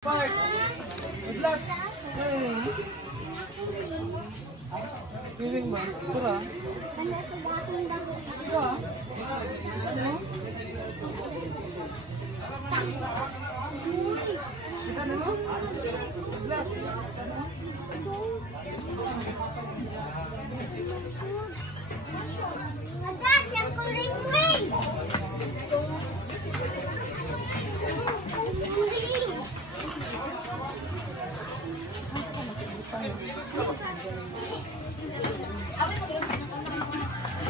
Park. Good luck. Feeling ba? Tura. Tura. Ano? Sika na mo? Good luck. Atas, yung kuling ring!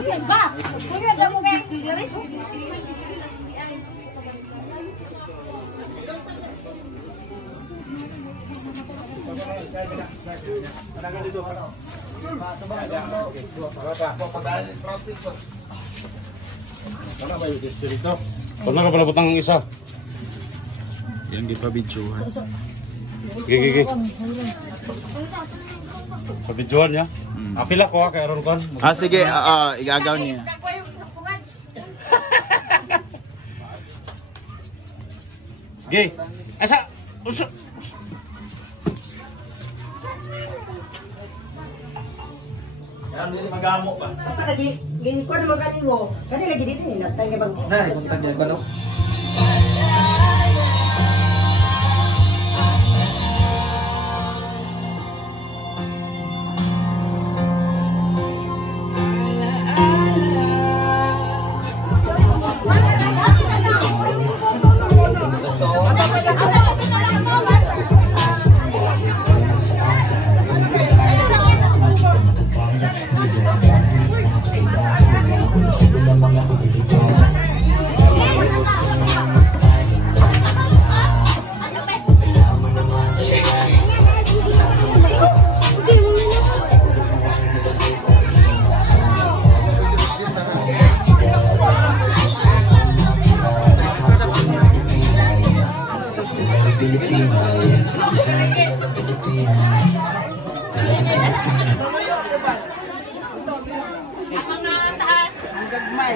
Ayan ba? Kung yun, mo kayang tigiris? Wala ba yung dito? Wala ka pala butang ng isa. Yan di pa videohan. Gigi. Sa videohan niya? Apil ako kay Aaron Kwan. Sige, igagaw niya. Gigi. Asa? Uso. Yan, hindi magamo pa. Basta lagi, ganyan ko na magaling mo. Kaya lagi dito eh, natay bang. Nay, kung tagyan ko no?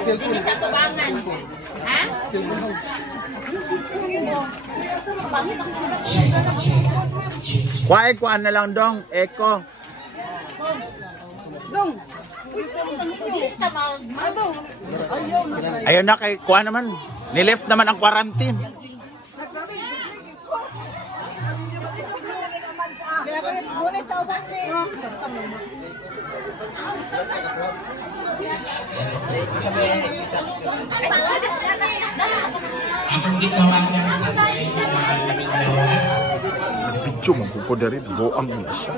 Hindi sa tubangan. Ha? Kuhaan na lang dong, Eko. Dong! Ayun na kay kuhaan naman. Nileft naman ang quarantine. Kaya ko yung gunit sa ubang eh. Ang ginawa niya sa may lawas. Video magpupo dari, buang niya siya.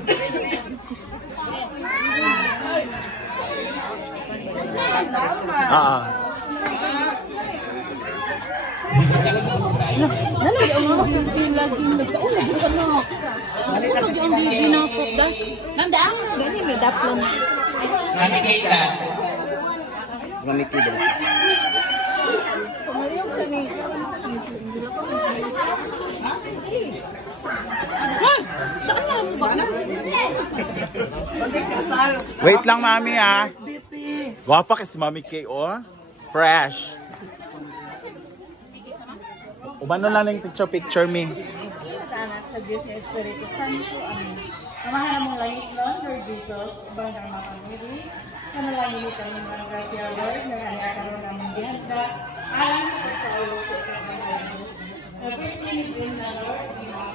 Nalagi ang mga lagi nagtaon na dyan ka na. Ano di ang ginakot da? Nanda ang gani may daplon. Nakikita. Nakikita. Pumaryong sa ni. Wait lang, Mami, ah. Wapa kasi Mami K, oh. Fresh. Umano lang ng picture me. Anak sa Diyos ng Espiritu Santo. Amen. Amahan mong langit nun, Lord Jesus, ubang ng mga pamili. Kamalangin ka ng mga grasya, Lord, na nangakaroon ng mga gihanda. Alam ko sa ulo sa ikasang Diyos. Nagpipinig din na, Lord, hindi mga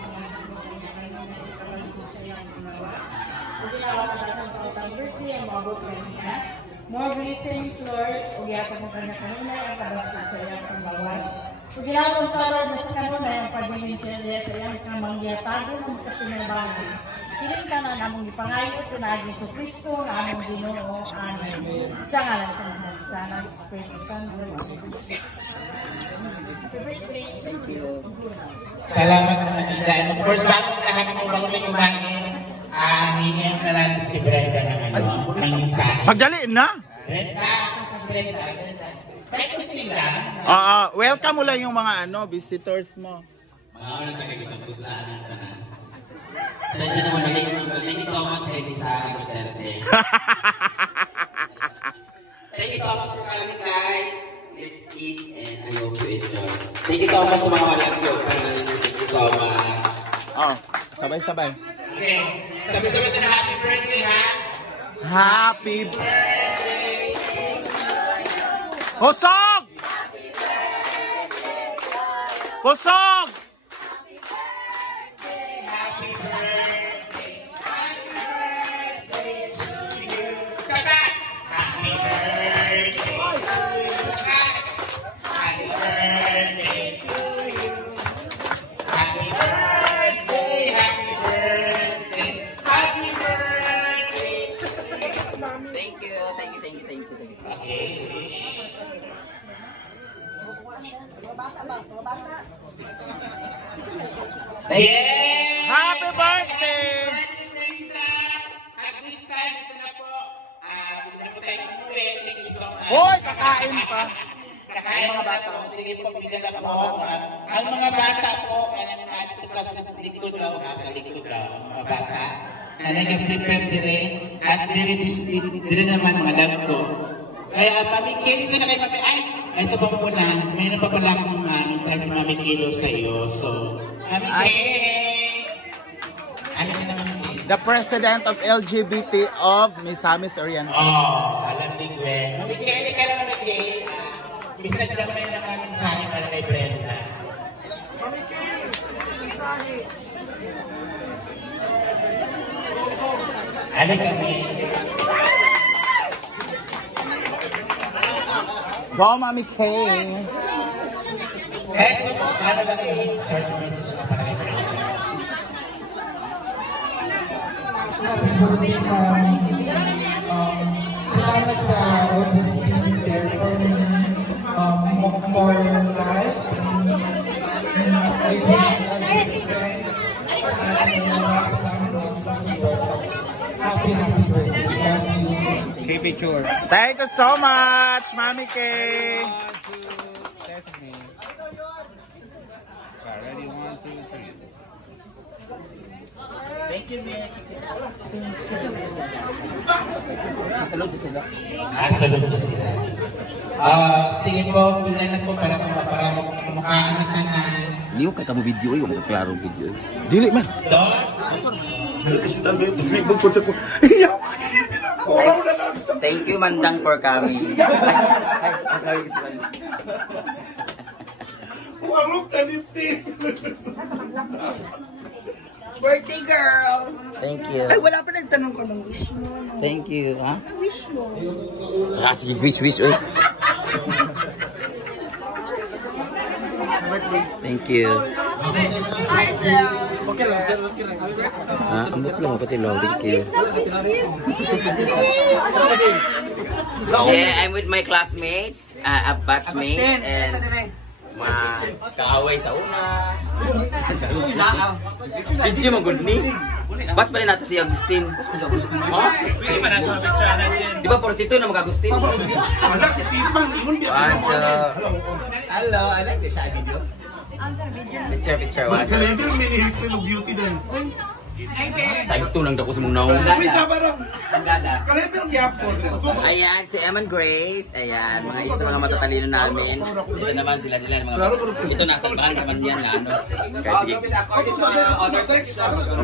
pagkakaroon sa iyong pinawas. Pagkinawa ka natin ang pautang birthday, ang mabot kanina. More blessings, Lord, ugyatan mo kanina ang kabastos sa iyong pinawas. Kung ginagawa ka, Lord, na sa kanuna yung pagdingin siya sa iyang kamangyatago ng kapinabago. Piling ka na namang ipangayot ko na aging sa Kristo na among Ginoo. Amen. Sa ngalan sa mga sana, Espiritu Santo. Thank you. Salamat sa Manila. And of course, bakit lahat mo bang may kumain? Hingin na natin si Brenda ng ng mensahe. Magdaliin na. Brenda. Kahit hindi lang. Welcome mo lang yung mga visitors mo. Mga unang tagagipagpuslaan ng tanan. Sadya naman thank you so much kay Sara Duterte. Thank you so much for coming, guys. Let's eat and I hope you enjoy. Thank you so much sa mga walang vlog. Thank you so much. Sabay-sabay. Okay. Sabi-sabi na happy birthday, ha? Happy Kusog! Kusog! Yeah! Happy birthday! At this time, ito na po. Hindi na po tayo umuwi. Thank you so much. Hoy, kakain pa. Kakain mga bata. Sige po, bigyan na po. Ang mga bata po, nandito sa likod daw, nasa likod daw, ang mga bata, na nag-prepare dire, at dire naman mga dagto. Kaya, Mami Kay, dito na kayo Mami. Ay, ito pa muna. Mayroon pa pala akong mensahe si Mami Kay sa iyo. So, Mami Kay! Ano ka naman Kay? The president of LGBT of Misamis Oriental. Oh, alam ni Gwen. Mami Kay, hindi ka naman Mami Kay. Bisag naman na yung mensahe para kay Brenda. Mami Kay, mensahe. Ano kami? Go, Mami Kay. Eto po, ano lang yung short message na para kay Brenda. Happy birthday, salamat sa always being there for me, more life. I wish all my friends happy birthday. Love you. Okay, picture. Thank you so much, Mami Kay. Ready, 1, 2, 3. Thank you, man. Salud sila. Salud po sila. Sige po, pinanat po para kumukhaan na kanan. Liyo kay kamo video yung klaro video. Dili man. Thank you Mandang for coming. Birthday girl. Thank you. Ay, wala pa nagtanong ko ng wish mo. Thank you, ha? Ang wish mo. Ah, sige, wish. Thank you. Okay lang, okay lang. Ah, ambot lang ako tilaw. Thank you. Yeah, I'm with my classmates, batchmates, and mga kaaway sa una. Video mo good ni? Batch pa rin natin si Agustin. Di ba 42 na mag-Agustin? Hello, I like this video. Picture. Times 2 lang dako sa mong naong. Ayan, si Em and Grace. Ayan, mga isa mga matatalino namin. Ito naman sila mga... Ito nasalbahan naman yan na ano. Kaya sige.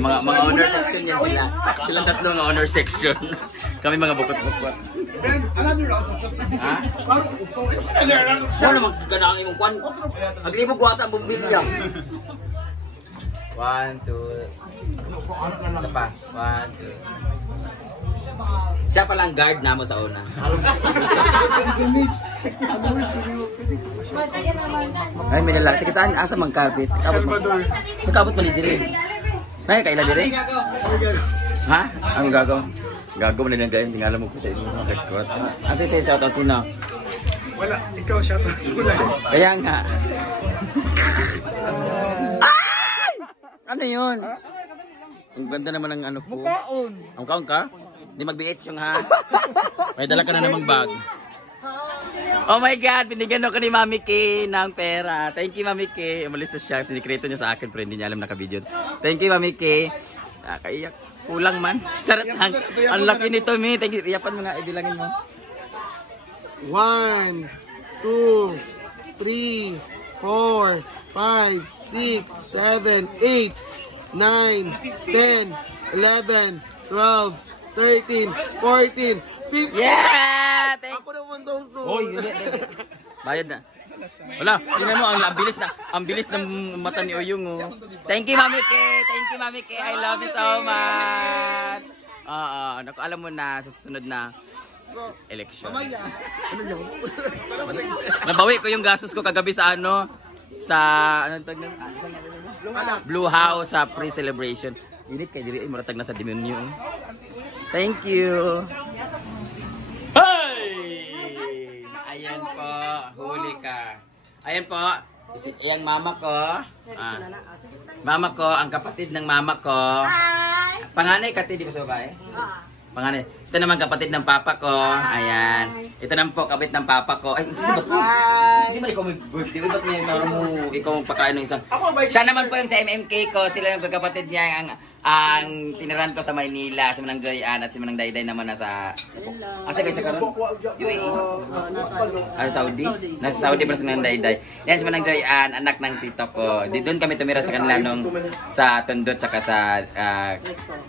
Mga honor section yan sila. Silang tatlo mga honor section. Kami mga bukot-bukot. Ha? Ano magkaganaang imong kwan? Agli mo guwasa ang bumbilya. 1, 2. Isa pa. 1, 2. Siya palang guard na mo sa una. Ay, may lalaki. Tika saan? Asa mang carpet? Nakabot mo ni Dire. Ay, kaila Dire? Ha? Ang gagaw? Gagaw mo na lang dahil. Tingala mo ko sa inyo. Asa siya shoutout sino? Wala, ikaw shoutout sila. Kaya nga. Ano yun? Ang ganda naman ng ano ko. Mukhaon. Ang kaon ka? Hindi mag-BH yung ha. May dala ka na namang bag. Oh my God! Binigyan ako ni Mami Kay ng pera. Thank you, Mami Kay. Umalis sa siya. Sinikreto niya sa akin pero hindi niya alam nakabidyo. Thank you, Mami Kay. Nakaiyak. Kulang man. Charot lang. Ang laki nito, Mi. Thank you. Iyapan mo nga. Ibilangin mo. 1, 2, 3, 4, 5, 6, 7, 8. 9, 10, 11, 12, 13, 14, 15. Yeah! Ako naman daw to. Oy, hindi. Bayad na. Wala, tingnan mo, ang bilis ng mata ni Oyong, oh. Thank you, Mami K. Thank you, Mami K. I love you so much. Naku, alam mo na, sa susunod na election. Ano yun? Nabawi ko yung gastos ko kagabi sa anong tag na? Blue House sa pre-celebration. Init kay diri ay maratag na sa demonyo. Thank you. Hey! Ayan po, huli ka. Ayan po, yung mama ko. Mama ko, ang kapatid ng mama ko. Panganay kapatid, di ba sa babae? Panganay. Ito naman kapatid ng papa ko. Ayan. Ito naman po kapatid ng papa ko. Ay, sino ba ito? Hindi man ikaw mag-birthday. Ba't niya ikaw magpakain ng isang? Siya naman po yung sa MMK ko. Sila yung kapatid niya ang tiniran ko sa Maynila. Si Manang Joyan at si Manang Dayday naman nasa... Asa kayo sa karon? UAE? Saudi? Nasa Saudi pa si Manang Dayday. Yan si Manang Joyan, anak ng tito ko. Doon kami tumira sa kanila nung sa Tundot saka sa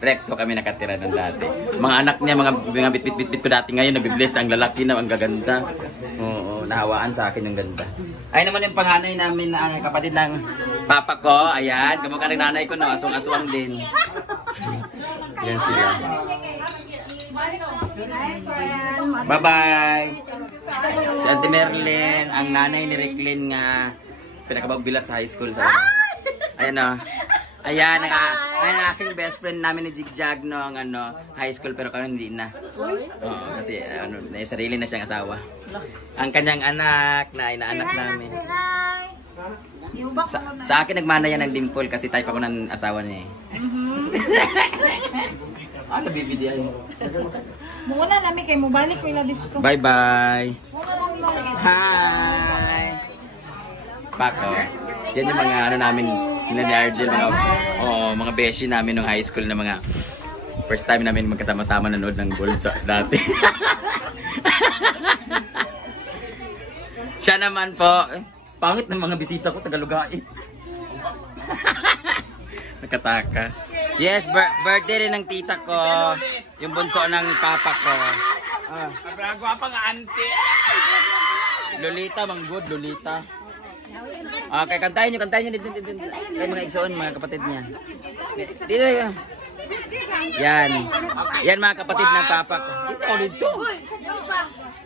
Recto kami nakatira ng dati. Mga anak niya, mga bit-bit ko dati ngayon, nabibless na ang lalaki na, ang gaganda. Oo, nahawaan sa akin yung ganda. Ay naman yung panganay namin, ang kapatid ng papa ko. Ayan, kamukha ng nanay ko, no? Aswang-aswang din. Yan sila. Bye-bye! Si Auntie Merlin, ang nanay ni Reclin nga pinakababilat sa high school. Ayan o. Ayan, ang aking best friend namin ni Jigjag noong high school, pero kami hindi na. Oo, kasi may sarili na siyang asawa. Ang kanyang anak na inaanak namin. Sa akin nagmana yan ng dimple kasi type ako ng asawa niya eh. Ano bibidyahin mo? Muna namin kayo mo balik ko ilabis ko. Bye bye. Hi. Pako. Yan yung mga namin nila ni Argel, mga beshi namin nung high school na mga first time namin magkasama-sama nanood ng Bulsa dati. Siya naman po, pangit ng mga bisita ko, Tagalogait. Nakatakas. Yes, birthday rin ng tita ko. Yung bunso ng papa ko. Gwapa nga auntie. Lolita, manggod, Lolita. Okay, kantahin nyo dito. Kay mga igsoon, mga kapatid niya. Dito yun. Yan mga kapatid ng papa ko. Dito.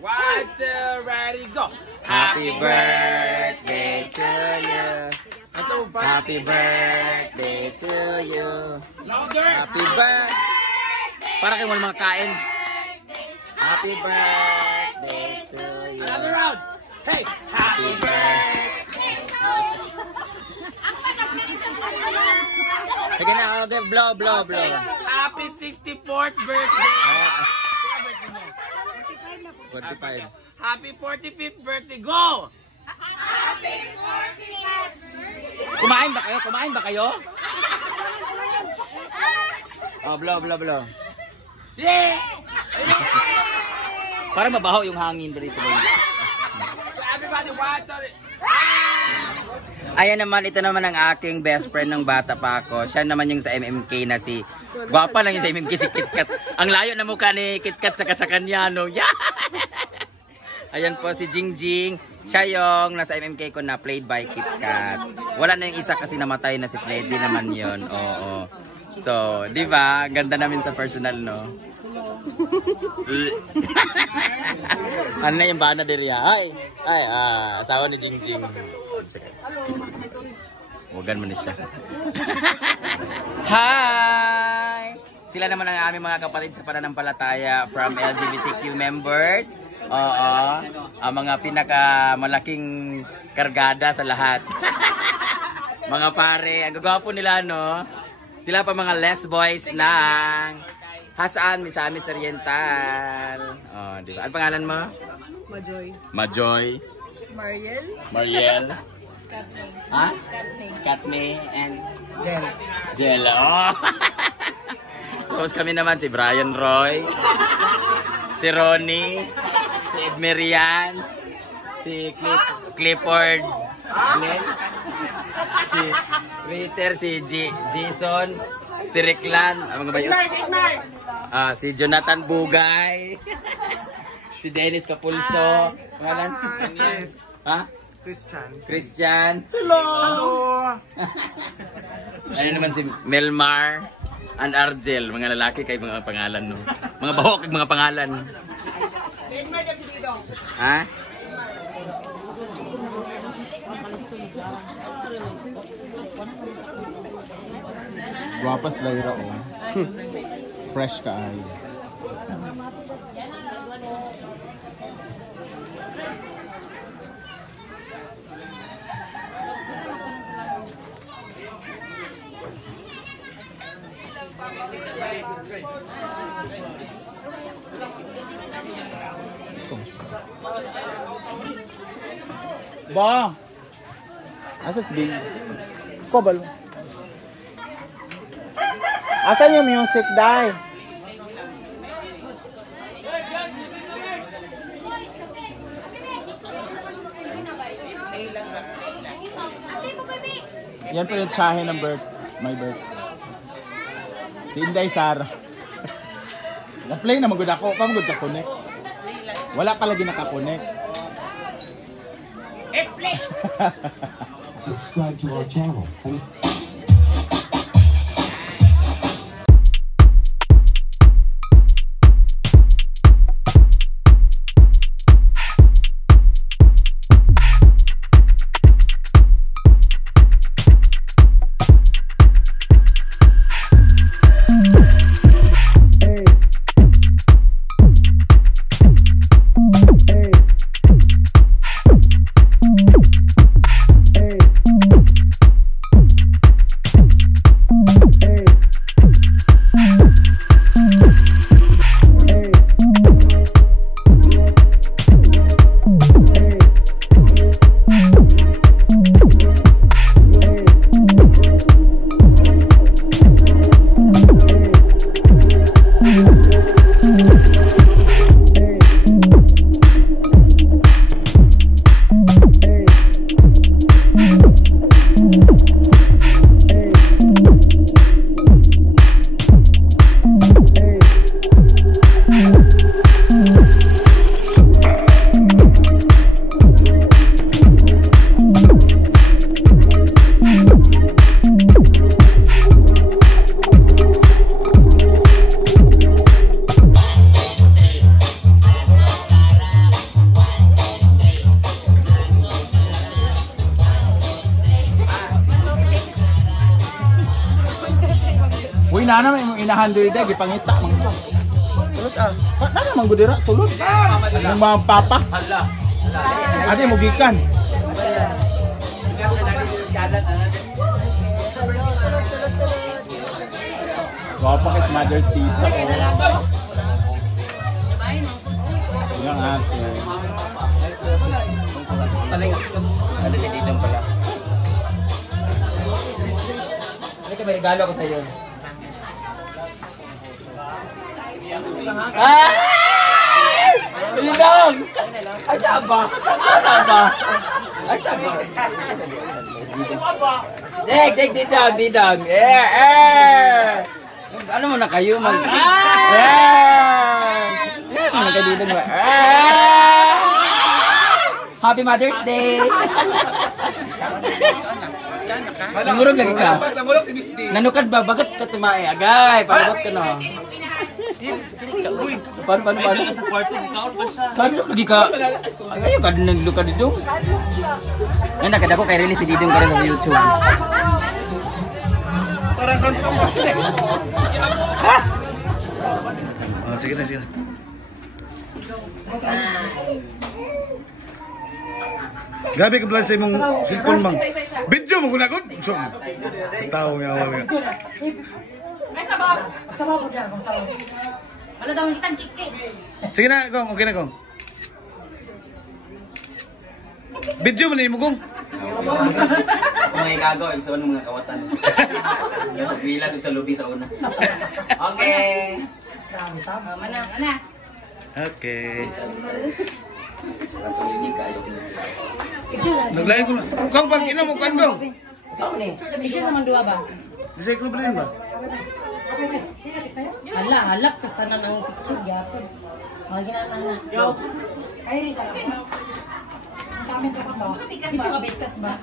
1, 2, ready, go! Happy birthday to you. Happy birthday to you. Happy birthday. Para kayo mga kain. Happy birthday to you. Another round. Hey, happy birthday. Sige na, okay, blow. Happy 64th birthday. 45. Happy 45th birthday. Go! Happy 45th birthday. Kumain ba kayo? Oh, blow. Yeah! Para mabaho yung hangin dito. Everybody watch it. Ayan naman, ito naman ang aking best friend ng bata pa ako. Siya naman yung sa MMK na si... Gwapa lang yung sa MMK si KitKat. Ang layo na mukha ni KitKat sa kanya, no? Yeah! Ayan po si Jingjing. Siya yung nasa MMK ko na played by KitKat. Wala na yung isa kasi namatay na si Freddy naman yon. Oo. So, di ba? Ganda namin sa personal, no? Ano na yung bana diri? Ay, asawa ni Jingjing. Huwagan mo na siya. Hi! Sila naman ang aming mga kapatid sa pananampalataya from LGBTQ members. Oo. Ang mga pinakamalaking kargada sa lahat. Mga pare, ang gagwapo nila, no? Sila pa mga les boys ng Hasaan, Misamis Oriental. Oh, di ba? Ano pangalan mo? Majoy. Mariel. Katme and Jel. Oh. Tapos kami naman si Brian Roy, si Ronnie, si Edmerian, si Clifford Glenn, Twitter si Jason, si Ricklan, mga bayo. Si Jonathan Bugay. Si Dennis Capulso. Pangalan? Dennis. Ha? Christian. Hello. Ayun naman si Melmar and Argel, mga lalaki kay mga pangalan no. Mga bahok kay mga pangalan. Ha? Guwapas Lyra oh. Fresh ka ay. Ba? Asa si Bing? Kobal. Asan yung music, Day? Yan po yung tsahe ng my birth. Si Inday Sara. Na-play na magod ako. Pamagod ka connect. Wala ka lagi nakakonect. Subscribe to our channel. Uy, nana may ina-100 day, gipangita man ko. Terus nana man gudira sulod. Ang mga papa. Hala. Ade mo gikan. Guwapa kay Mother's Tita. Yang ate. Talaga. Ano si Didong pala? Ano ka may regalo ko sa iyo? Ay! Didong! Asa ba? Asa ba? Asa ba? Didong. Ano mo na kayo mag... Ano mo na kayo dito? Happy Mother's Day! Namurog lagi ka? Namurog si Miss D. Nanukad ba? Bakit ka tumae? Agay, palagot ka na. Paano? Kano lagi ka? Ayaw ka din nagluka dito? Ay, nakadako kay release si Didong ka rin sa YouTube. Parang kanto mo. Sige na. Gabi ka pala sa imong cellphone bang. Video mo kuna gud. So. Tao nga awal. Wala daw kitang kike. Sige na, Gong. Okay na, Gong. Video mo na mo, Gong. Mga ikago, igsoon ng mga kawatan. Sa pilas, sa lobby sa una. Okay. Mana. Okay. Kaso hindi kayo. Naglayan ko na. Kang pag ina mo, Gong. Isa naman dua ba? Di sa club rin ba? Hala, halap kasta na ng picture gyapon. Mga ginana. Ay, sa amin sa ba? Dito ka bekas ba?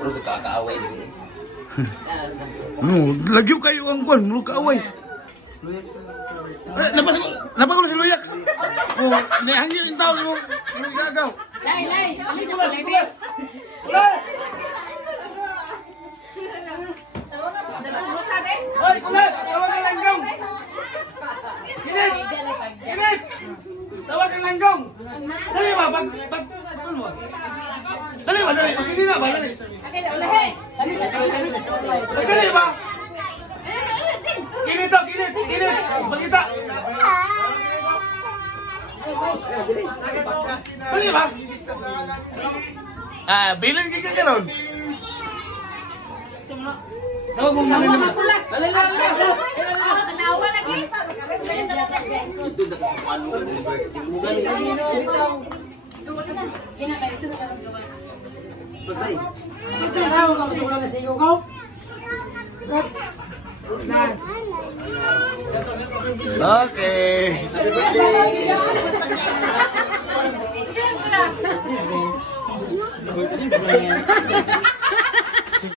Puro sa kakaaway din. No, lagyo kayo ang kwan, mulu kaaway. Napako na si Luyax. Oh, nahangin yung tao mo. Gagaw. Lay. Ali sa palay. Hoy, kulas! Tawag ang langgong! Kinit! Kinit! Tawag ang langgong! Dali ba? Ano ba? Dali ba? Dali! Sige na ba? Dali! Dali ba? Kinit to! Kinit! Kinit! Magkita! Dali ba? Bilin ka karon. Tawag mo muna naman. Ito na kasi kung ano ang liberty mo. Okay.